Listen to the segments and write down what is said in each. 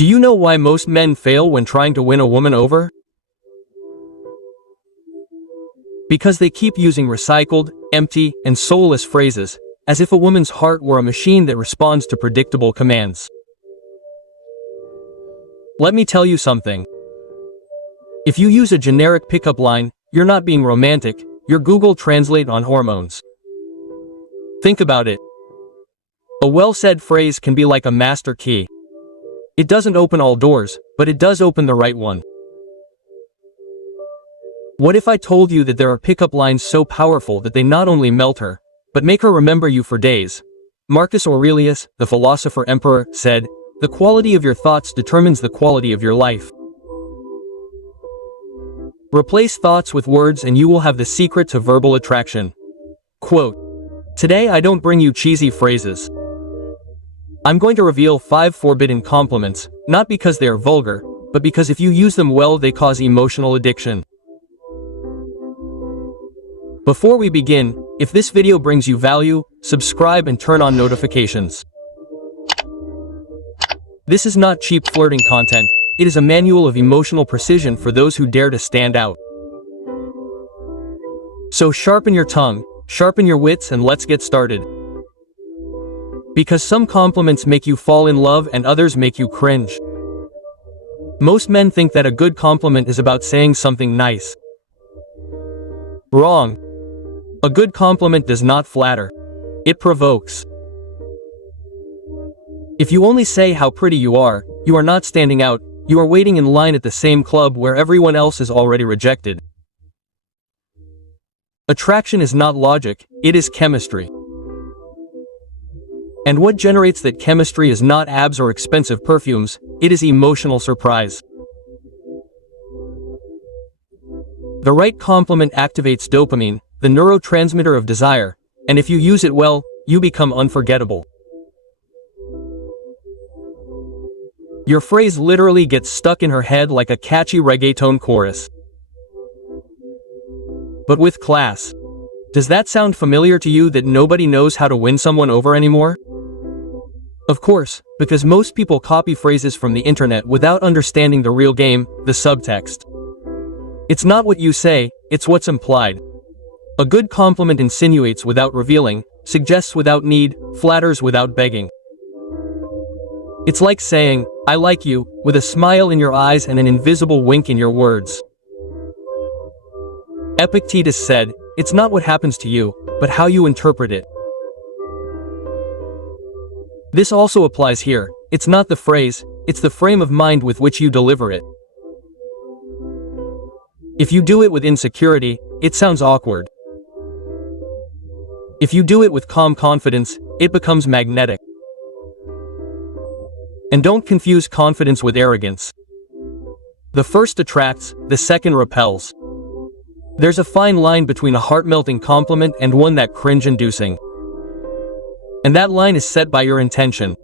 Do you know why most men fail when trying to win a woman over? Because they keep using recycled, empty, and soulless phrases, as if a woman's heart were a machine that responds to predictable commands. Let me tell you something. If you use a generic pickup line, you're not being romantic, you're Google Translate on hormones. Think about it. A well-said phrase can be like a master key. It doesn't open all doors, but it does open the right one. What if I told you that there are pickup lines so powerful that they not only melt her, but make her remember you for days? Marcus Aurelius, the philosopher emperor, said, "The quality of your thoughts determines the quality of your life." Replace thoughts with words and you will have the secret to verbal attraction. Quote, "Today I don't bring you cheesy phrases. I'm going to reveal 5 forbidden compliments, not because they are vulgar, but because if you use them well they cause emotional addiction." Before we begin, if this video brings you value, subscribe and turn on notifications. This is not cheap flirting content, it is a manual of emotional precision for those who dare to stand out. So sharpen your tongue, sharpen your wits and let's get started. Because some compliments make you fall in love and others make you cringe. Most men think that a good compliment is about saying something nice. Wrong. A good compliment does not flatter. It provokes. If you only say how pretty you are not standing out, you are waiting in line at the same club where everyone else is already rejected. Attraction is not logic, it is chemistry. And what generates that chemistry is not abs or expensive perfumes, it is emotional surprise. The right compliment activates dopamine, the neurotransmitter of desire, and if you use it well, you become unforgettable. Your phrase literally gets stuck in her head like a catchy reggaeton chorus. But with class. Does that sound familiar to you that nobody knows how to win someone over anymore? Of course, because most people copy phrases from the internet without understanding the real game, the subtext. It's not what you say, it's what's implied. A good compliment insinuates without revealing, suggests without need, flatters without begging. It's like saying, "I like you," with a smile in your eyes and an invisible wink in your words. Epictetus said, "It's not what happens to you, but how you interpret it." This also applies here. It's not the phrase, it's the frame of mind with which you deliver it. If you do it with insecurity, it sounds awkward. If you do it with calm confidence, it becomes magnetic. And don't confuse confidence with arrogance. The first attracts, the second repels. There's a fine line between a heart-melting compliment and one that cringe-inducing. And that line is set by your intention.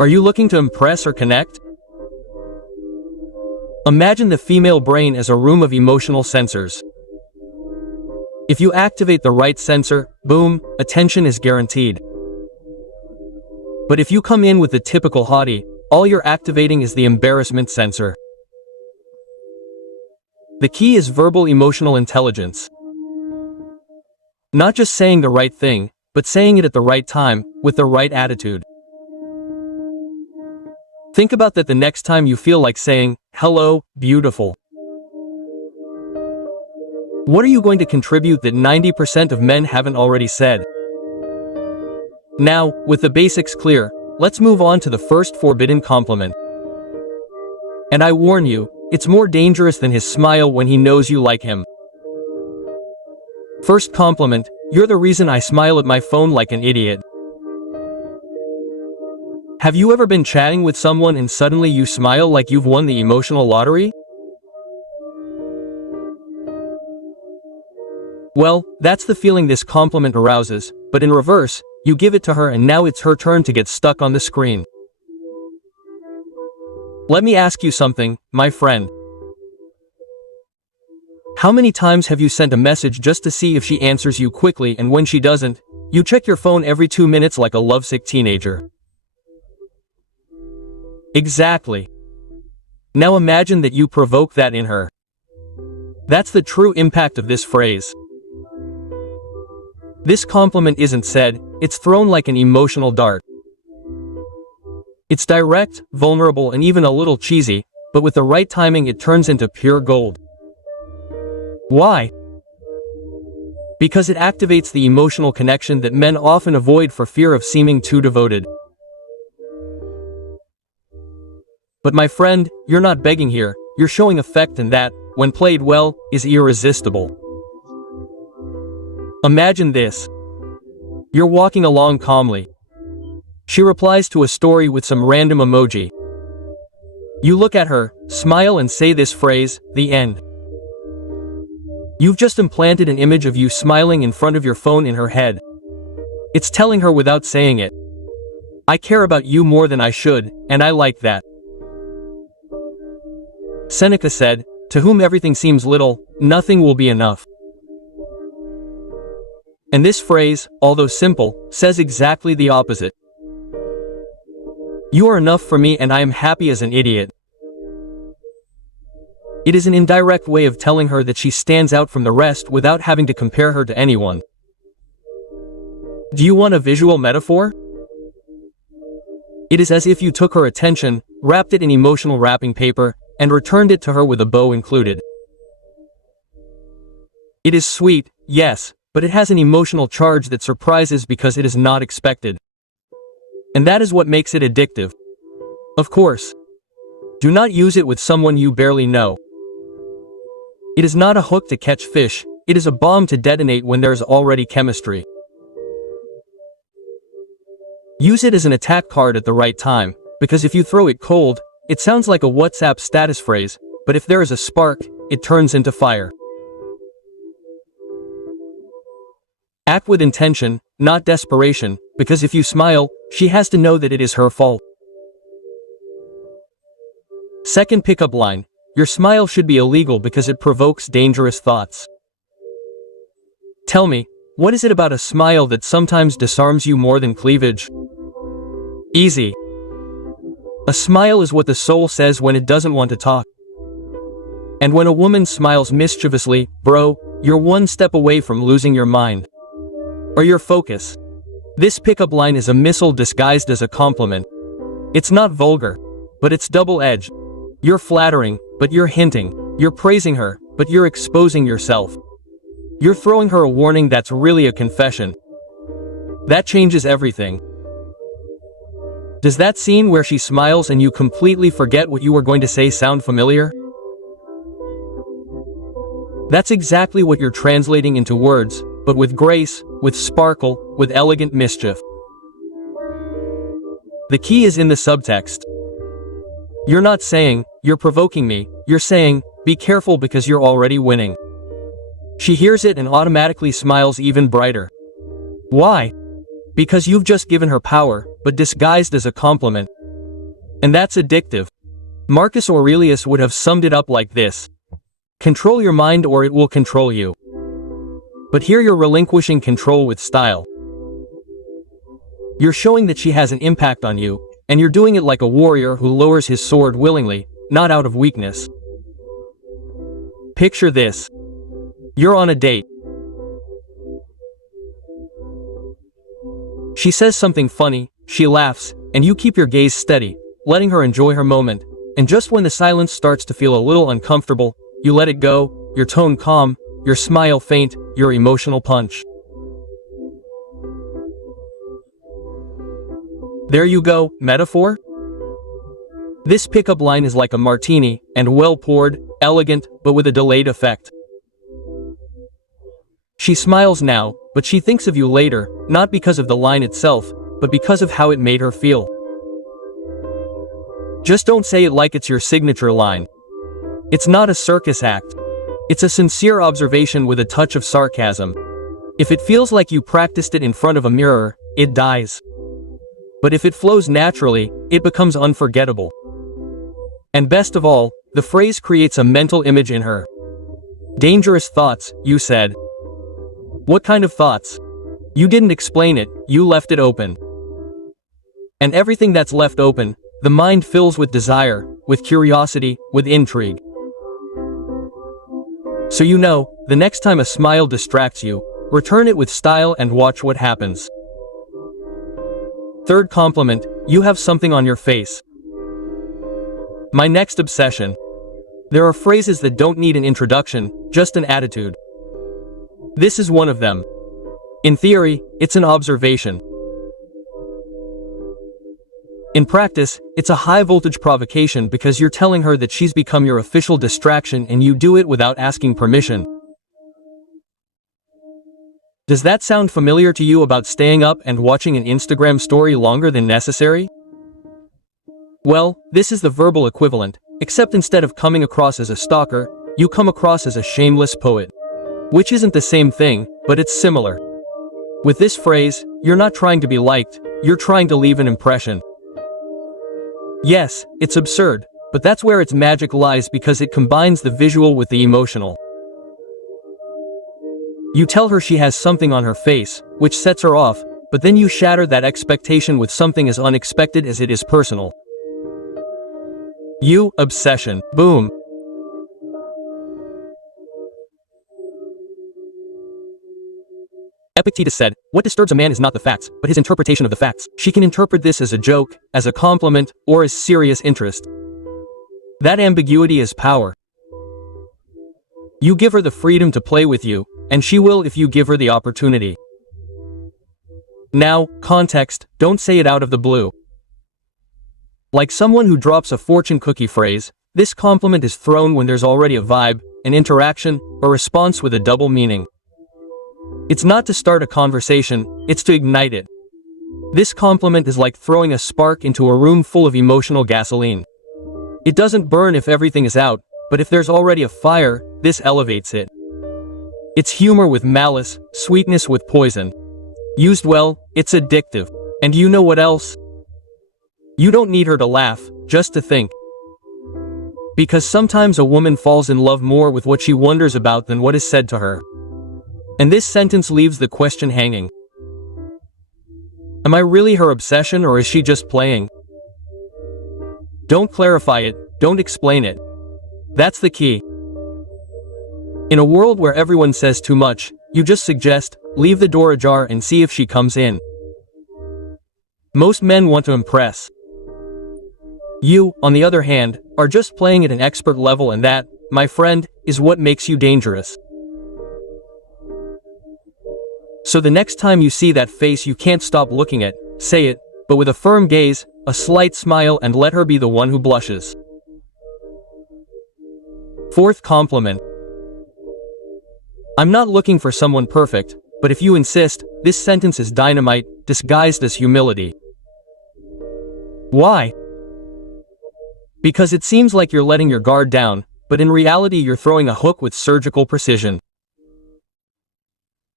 Are you looking to impress or connect? Imagine the female brain as a room of emotional sensors. If you activate the right sensor, boom, attention is guaranteed. But if you come in with the typical haughty, all you're activating is the embarrassment sensor. The key is verbal emotional intelligence. Not just saying the right thing, but saying it at the right time, with the right attitude. Think about that the next time you feel like saying, "Hello, beautiful." What are you going to contribute that 90% of men haven't already said? Now, with the basics clear, let's move on to the first forbidden compliment. And I warn you, it's more dangerous than his smile when he knows you like him. First compliment, "You're the reason I smile at my phone like an idiot." Have you ever been chatting with someone and suddenly you smile like you've won the emotional lottery? Well, that's the feeling this compliment arouses, but in reverse, you give it to her and now it's her turn to get stuck on the screen. Let me ask you something, my friend. How many times have you sent a message just to see if she answers you quickly, and when she doesn't, you check your phone every 2 minutes like a lovesick teenager? Exactly. Now imagine that you provoke that in her. That's the true impact of this phrase. This compliment isn't said, it's thrown like an emotional dart. It's direct, vulnerable, and even a little cheesy, but with the right timing it turns into pure gold. Why? Because it activates the emotional connection that men often avoid for fear of seeming too devoted. But my friend, you're not begging here, you're showing affect, and that, when played well, is irresistible. Imagine this. You're walking along calmly. She replies to a story with some random emoji. You look at her, smile, and say this phrase, the end. You've just implanted an image of you smiling in front of your phone in her head. It's telling her without saying it. I care about you more than I should, and I like that. Seneca said, "To whom everything seems little, nothing will be enough." And this phrase, although simple, says exactly the opposite. You are enough for me and I am happy as an idiot. It is an indirect way of telling her that she stands out from the rest without having to compare her to anyone. Do you want a visual metaphor? It is as if you took her attention, wrapped it in emotional wrapping paper, and returned it to her with a bow included. It is sweet, yes, but it has an emotional charge that surprises because it is not expected. And that is what makes it addictive. Of course. Do not use it with someone you barely know. It is not a hook to catch fish, it is a bomb to detonate when there is already chemistry. Use it as an attack card at the right time, because if you throw it cold, it sounds like a WhatsApp status phrase, but if there is a spark, it turns into fire. Act with intention, not desperation, because if you smile, she has to know that it is her fault. Second pickup line, your smile should be illegal because it provokes dangerous thoughts. Tell me, what is it about a smile that sometimes disarms you more than cleavage? Easy. A smile is what the soul says when it doesn't want to talk. And when a woman smiles mischievously, bro, you're one step away from losing your mind. Or your focus. This pickup line is a missile disguised as a compliment. It's not vulgar, but it's double-edged. You're flattering, but you're hinting. You're praising her, but you're exposing yourself. You're throwing her a warning that's really a confession. That changes everything. Does that scene where she smiles and you completely forget what you were going to say sound familiar? That's exactly what you're translating into words, but with grace, with sparkle, with elegant mischief. The key is in the subtext. You're not saying, "You're provoking me," you're saying, "Be careful because you're already winning." She hears it and automatically smiles even brighter. Why? Because you've just given her power, but disguised as a compliment. And that's addictive. Marcus Aurelius would have summed it up like this: control your mind or it will control you. But here you're relinquishing control with style. You're showing that she has an impact on you, and you're doing it like a warrior who lowers his sword willingly, not out of weakness. Picture this. You're on a date. She says something funny, she laughs, and you keep your gaze steady, letting her enjoy her moment, and just when the silence starts to feel a little uncomfortable, you let it go, your tone calm, your smile faint, your emotional punch. There you go, metaphor? This pickup line is like a martini, and well poured, elegant, but with a delayed effect. She smiles now, but she thinks of you later, not because of the line itself, but because of how it made her feel. Just don't say it like it's your signature line. It's not a circus act. It's a sincere observation with a touch of sarcasm. If it feels like you practiced it in front of a mirror, it dies. But if it flows naturally, it becomes unforgettable. And best of all, the phrase creates a mental image in her. Dangerous thoughts, you said. What kind of thoughts? You didn't explain it, you left it open. And everything that's left open, The mind fills with desire, with curiosity, with intrigue. So you know, the next time a smile distracts you, return it with style and watch what happens. Third compliment, you have something on your face. My next obsession. There are phrases that don't need an introduction, just an attitude. This is one of them. In theory, it's an observation. In practice, it's a high-voltage provocation because you're telling her that she's become your official distraction and you do it without asking permission. Does that sound familiar to you about staying up and watching an Instagram story longer than necessary? Well, this is the verbal equivalent, except instead of coming across as a stalker, you come across as a shameless poet. Which isn't the same thing, but it's similar. With this phrase, you're not trying to be liked, you're trying to leave an impression. Yes, it's absurd, but that's where its magic lies because it combines the visual with the emotional. You tell her she has something on her face, which sets her off, but then you shatter that expectation with something as unexpected as it is personal. You, obsession, boom. Epictetus said, "What disturbs a man is not the facts, but his interpretation of the facts." She can interpret this as a joke, as a compliment, or as serious interest. That ambiguity is power. You give her the freedom to play with you, and she will if you give her the opportunity. Now, context, don't say it out of the blue. Like someone who drops a fortune cookie phrase, this compliment is thrown when there's already a vibe, an interaction, a response with a double meaning. It's not to start a conversation, it's to ignite it. This compliment is like throwing a spark into a room full of emotional gasoline. It doesn't burn if everything is out, but if there's already a fire, this elevates it. It's humor with malice, sweetness with poison. Used well, it's addictive. And you know what else? You don't need her to laugh, just to think. Because sometimes a woman falls in love more with what she wonders about than what is said to her. And this sentence leaves the question hanging. Am I really her obsession or is she just playing? Don't clarify it, don't explain it. That's the key. In a world where everyone says too much, you just suggest, leave the door ajar and see if she comes in. Most men want to impress. You, on the other hand, are just playing at an expert level, and that, my friend, is what makes you dangerous. So the next time you see that face you can't stop looking at, say it, but with a firm gaze, a slight smile, and let her be the one who blushes. Fourth compliment. I'm not looking for someone perfect, but if you insist, this sentence is dynamite, disguised as humility. Why? Because it seems like you're letting your guard down, but in reality you're throwing a hook with surgical precision.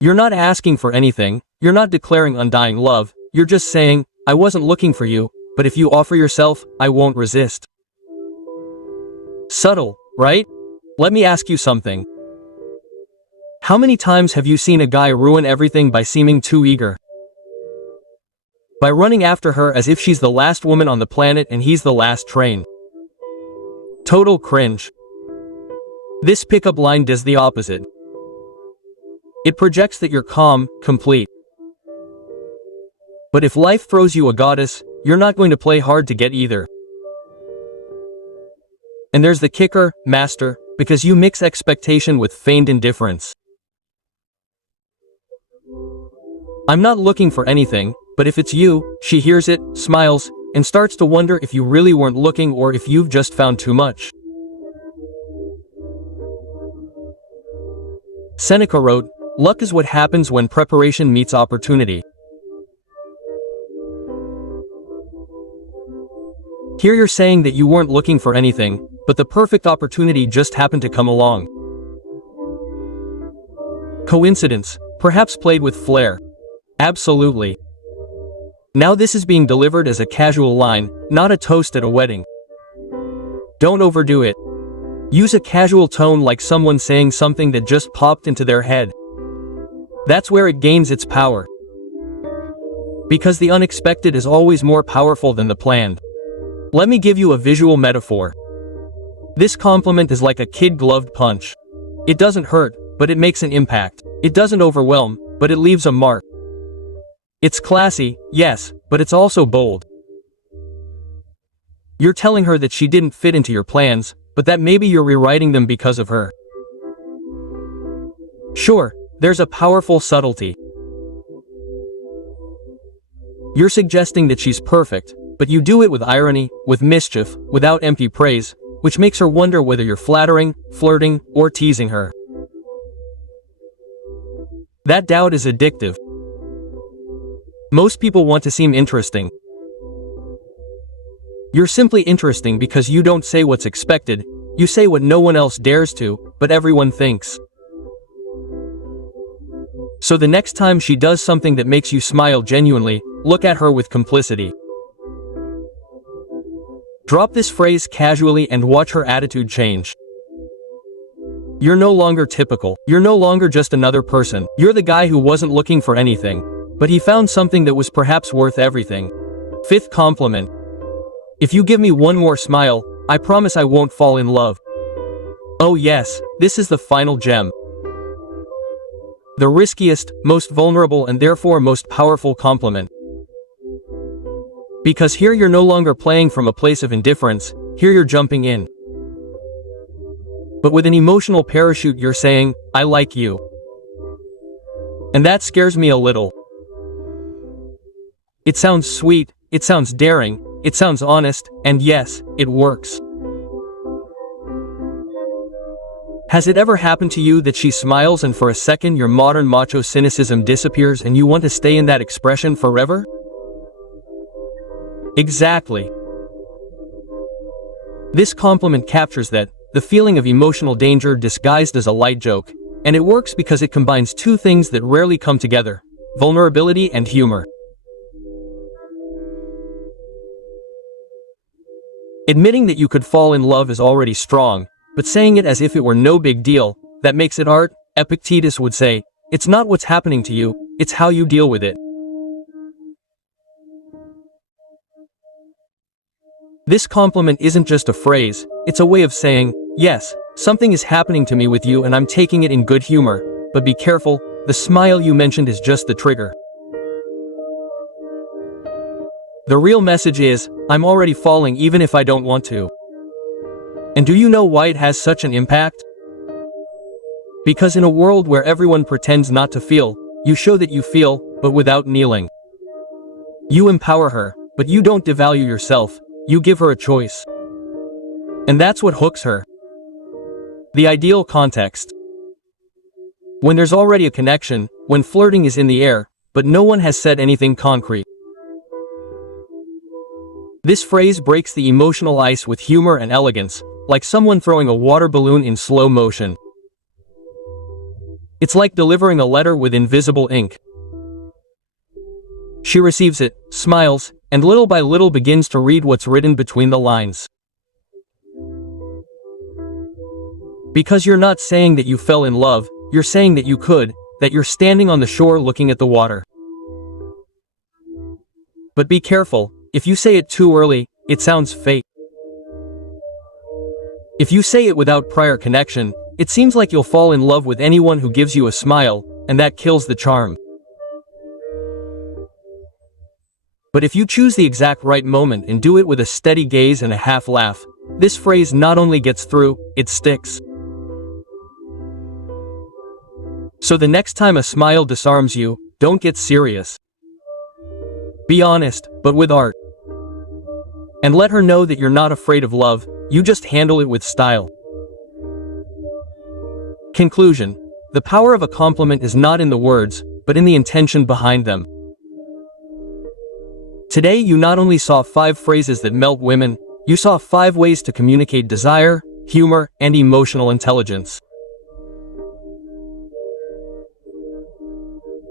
You're not asking for anything, you're not declaring undying love, you're just saying, I wasn't looking for you, but if you offer yourself, I won't resist. Subtle, right? Let me ask you something. How many times have you seen a guy ruin everything by seeming too eager? By running after her as if she's the last woman on the planet and he's the last train. Total cringe. This pickup line does the opposite. It projects that you're calm, complete. But if life throws you a goddess, you're not going to play hard to get either. And there's the kicker, master, because you mix expectation with feigned indifference. I'm not looking for anything, but if it's you, she hears it, smiles, and starts to wonder if you really weren't looking or if you've just found too much. Seneca wrote, "Luck is what happens when preparation meets opportunity." Here you're saying that you weren't looking for anything, but the perfect opportunity just happened to come along. Coincidence, perhaps played with flair. Absolutely. Now this is being delivered as a casual line, not a toast at a wedding. Don't overdo it. Use a casual tone like someone saying something that just popped into their head. That's where it gains its power. Because the unexpected is always more powerful than the planned. Let me give you a visual metaphor. This compliment is like a kid-gloved punch. It doesn't hurt, but it makes an impact. It doesn't overwhelm, but it leaves a mark. It's classy, yes, but it's also bold. You're telling her that she didn't fit into your plans, but that maybe you're rewriting them because of her. Sure, there's a powerful subtlety. You're suggesting that she's perfect, but you do it with irony, with mischief, without empty praise, which makes her wonder whether you're flattering, flirting, or teasing her. That doubt is addictive. Most people want to seem interesting. You're simply interesting because you don't say what's expected, you say what no one else dares to, but everyone thinks. So the next time she does something that makes you smile genuinely, look at her with complicity. Drop this phrase casually and watch her attitude change. You're no longer typical. You're no longer just another person. You're the guy who wasn't looking for anything, but he found something that was perhaps worth everything. Fifth compliment. If you give me one more smile, I promise I won't fall in love. Oh yes, this is the final gem. The riskiest, most vulnerable and therefore most powerful compliment. Because here you're no longer playing from a place of indifference, here you're jumping in. But with an emotional parachute you're saying, I like you. And that scares me a little. It sounds sweet, it sounds daring, it sounds honest, and yes, it works. Has it ever happened to you that she smiles and for a second your modern macho cynicism disappears and you want to stay in that expression forever? Exactly. This compliment captures that, the feeling of emotional danger disguised as a light joke, and it works because it combines two things that rarely come together: vulnerability and humor. Admitting that you could fall in love is already strong, but saying it as if it were no big deal, that makes it art. Epictetus would say, it's not what's happening to you, it's how you deal with it. This compliment isn't just a phrase, it's a way of saying, yes, something is happening to me with you and I'm taking it in good humor, but be careful, the smile you mentioned is just the trigger. The real message is, I'm already falling even if I don't want to. And do you know why it has such an impact? Because in a world where everyone pretends not to feel, you show that you feel, but without kneeling. You empower her, but you don't devalue yourself, you give her a choice. And that's what hooks her. The ideal context. When there's already a connection, when flirting is in the air, but no one has said anything concrete. This phrase breaks the emotional ice with humor and elegance, like someone throwing a water balloon in slow motion. It's like delivering a letter with invisible ink. She receives it, smiles, and little by little begins to read what's written between the lines. Because you're not saying that you fell in love, you're saying that you could, that you're standing on the shore looking at the water. But be careful, if you say it too early, it sounds fake. If you say it without prior connection, it seems like you'll fall in love with anyone who gives you a smile, and that kills the charm. But if you choose the exact right moment and do it with a steady gaze and a half laugh, this phrase not only gets through, it sticks. So the next time a smile disarms you, don't get serious. Be honest, but with art. And let her know that you're not afraid of love, you just handle it with style. Conclusion. The power of a compliment is not in the words, but in the intention behind them. Today you not only saw 5 phrases that melt women, you saw 5 ways to communicate desire, humor, and emotional intelligence.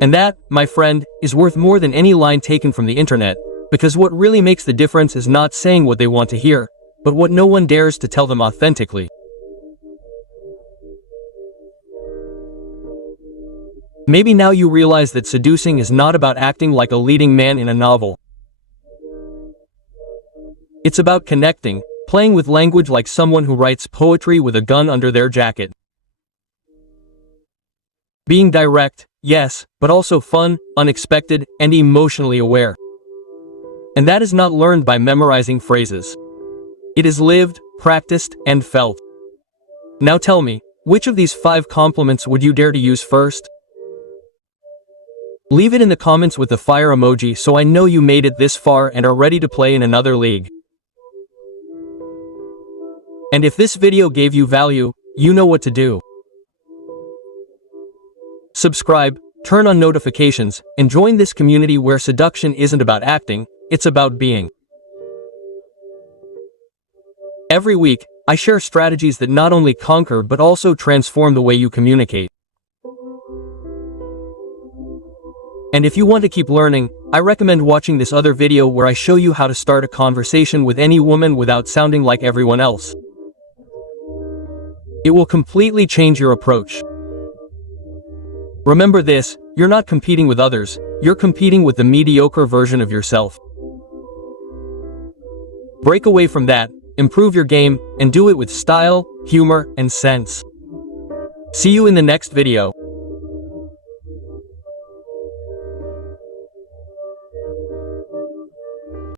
And that, my friend, is worth more than any line taken from the internet, because what really makes the difference is not saying what they want to hear, but what no one dares to tell them authentically. Maybe now you realize that seducing is not about acting like a leading man in a novel. It's about connecting, playing with language like someone who writes poetry with a gun under their jacket. Being direct, yes, but also fun, unexpected, and emotionally aware. And that is not learned by memorizing phrases. It is lived, practiced, and felt. Now tell me, which of these 5 compliments would you dare to use first? Leave it in the comments with the fire emoji so I know you made it this far and are ready to play in another league. And if this video gave you value, you know what to do. Subscribe, turn on notifications, and join this community where seduction isn't about acting, it's about being. Every week, I share strategies that not only conquer but also transform the way you communicate. And if you want to keep learning, I recommend watching this other video where I show you how to start a conversation with any woman without sounding like everyone else. It will completely change your approach. Remember this, you're not competing with others, you're competing with the mediocre version of yourself. Break away from that, improve your game, and do it with style, humor, and sense. See you in the next video.